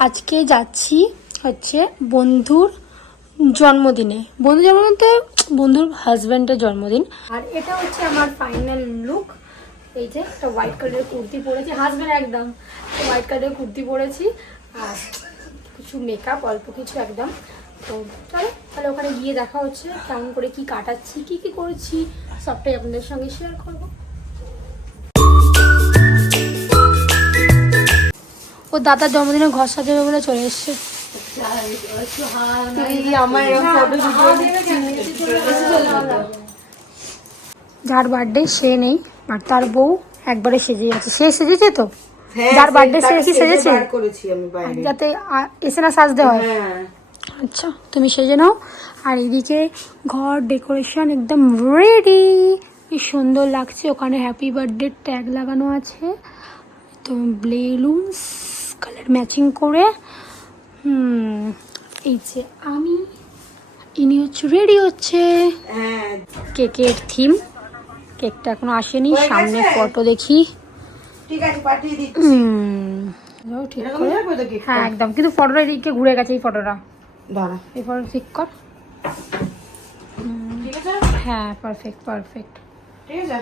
আজকে যাচ্ছি হচ্ছে বন্ধুর জন্মদিনে, বন্ধুর হাজব্যান্ডের জন্মদিন। আর এটা হচ্ছে আমার ফাইনাল লুক। এই যে একটা হোয়াইট কালারের কুর্তি পরেছি, হাজব্যান্ড একদম হোয়াইট কালারের কুর্তি পরেছি, আর কিছু মেকআপ অল্প কিছু একদম। তো চলো তাহলে ওখানে গিয়ে দেখা হচ্ছে কেমন করে কি কাটাচ্ছি, কি কি করেছি, সবটাই আপনাদের সঙ্গে শেয়ার করবো। ও দাদার জন্মদিনে ঘর সাজাবে বলে চলে এসছে। যার বার্থডে সে নেই, আর তার বউ একবারে সেজে যাচ্ছে। সে সেজেছে তো, যার বার্থডে সে কি সেজেছে, যাতে এসে না সাজতে হয়। আচ্ছা তুমি সেজে নাও। আর এদিকে ঘর ডেকোরেশন একদম রেডি, কি সুন্দর লাগছে। ওখানে হ্যাপি বার্থডে ট্যাগ লাগানো আছে, তো বেলুনস কালার ম্যাচিং করে। এই যে আমি, ইনি হচ্ছে রেডি হচ্ছে। কেকের থিম, কেকটা এখনো আসেনি, সামনে ফটো দেখি। ঠিক আছে পাঠিয়ে দিচ্ছি। ঠিক করে, হ্যাঁ একদম। কিন্তু ফটোটা এদিকে ঘুরে গেছে, এই ফটোটা দাঁড়া, এই ফটো ঠিক কর। ঠিক আছে, হ্যাঁ পারফেক্ট পারফেক্ট, ঠিক আছে।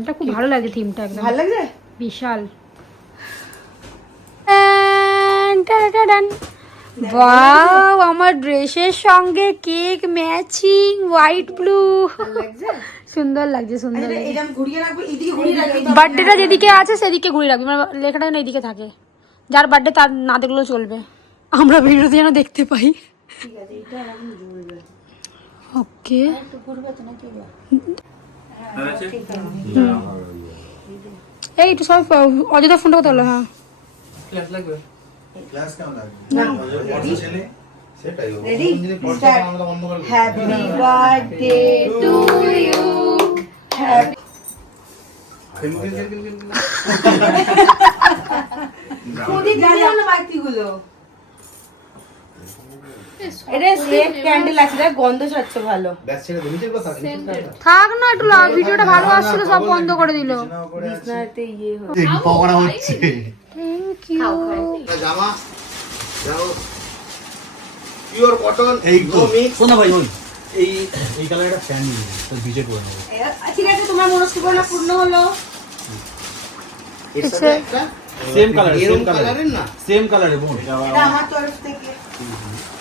এটা খুব ভালো লাগে থিমটা, একদম ভালো লাগছে, বিশাল। ওয়াও, আমার ড্রেসের সঙ্গে কেক ম্যাচিং, হোয়াইট ব্লু, সুন্দর লাগছে সুন্দর লাগছে। এটা আমি ঘুরিয়ে রাখবো, এদিকে ঘুরিয়ে রাখবি। বার্থডেটা যেদিকে আছে সেদিকে ঘুরিয়ে রাখবি, মানে লেখাটা যেন এইদিকে থাকে। যার বার্থডে তার না দেখলেও চলবে, আমরা ভিডিওতে যেন দেখতে পাই। ঠিক আছে, এটা এখন জ্বলবে। ওকে, একটু ঘুরবে তো নাকি? এই একটু সব অযথা ফোনটা কথা হলো। হ্যাঁ ক্লাস লাগবে, ক্লাস কেমন লাগবে? সেটাই ready, start. Happy birthday to you, happy. ওদিক দিয়ে না বাতিগুলো, এটা সেফ ক্যান্ডেল আছে, দেখ গন্ধ ছাড়ছে ভালো। ব্যাস ছেড়ে দে, নিচের কথা থাক না, একটু ভিডিওটা ভালো আসছিল, সব বন্ধ করে দিল। বিছনাতে ইয়ে হয়। পকড়া হচ্ছে। Thank you. জামা যাও, পিওর কটন, এই নো মিক্স। শোনা ভাই, ওই এই কালারটা প্যান্ট নিয়ে তো ভিজে করে নেবো। ঠিক আছে, তোমার মনস্কামনা পূর্ণ হলো। এর সাথে একটা সেম কালার, এরকম কালারের না, সেম কালারে বোন। এটা আমার তরফ থেকে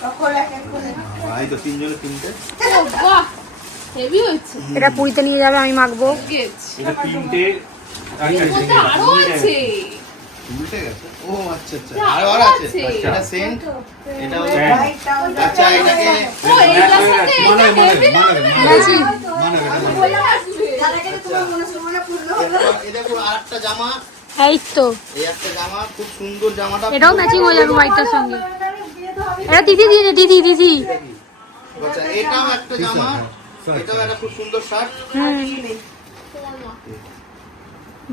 সকল এক এক করে। ভাই তো তিনজনে তিনটে, বাহ হেভি হচ্ছে। এটা পুরীতে নিয়ে যাবে, আমি মাখবো। এটা তিনটে, এটা আরো আছে। উল্টে গেছে। ও আচ্ছা আচ্ছা, আর আছে। এটা সেন্ট, এটা হলো আচ্ছা, এটাকে ও এটার সাথে এটা হেভি লাগবে। ম্যাচিং। যারা গেলে তোমার মনস্কামনা পূর্ণ হলো। এটা পুরো আরেকটা জামা, এই তো, এই একটা জামা খুব সুন্দর জামাটা, এটাও ম্যাচিং হয়ে যাবে হোয়াইটটার সঙ্গে। এটা দিদি দিদি দিদি দিদি। আচ্ছা এটাও একটা জামা, এটাও একটা খুব সুন্দর শার্ট।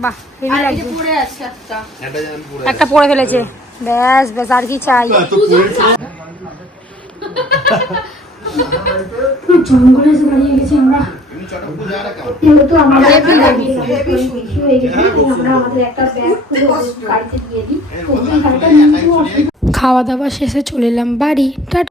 বাহ হেভি আর এই যে লাগছে। পড়ে আছে একটা। এটা জামা পুরো একটা পরে ফেলেছে, ব্যাস ব্যাস, আর কি চাই। জঙ্গলে এসে দাঁড়িয়ে গেছি আমরা, এমনি চটকু যা রাখা। যেহেতু আমাদের হেভি সুইচ হয়ে গেছে, তাই আমরা আমাদের একটা ব্যাগ খুলে গাড়িতে দিয়ে দিই। খাওয়া দাওয়া শেষে চলে এলাম বাড়ি।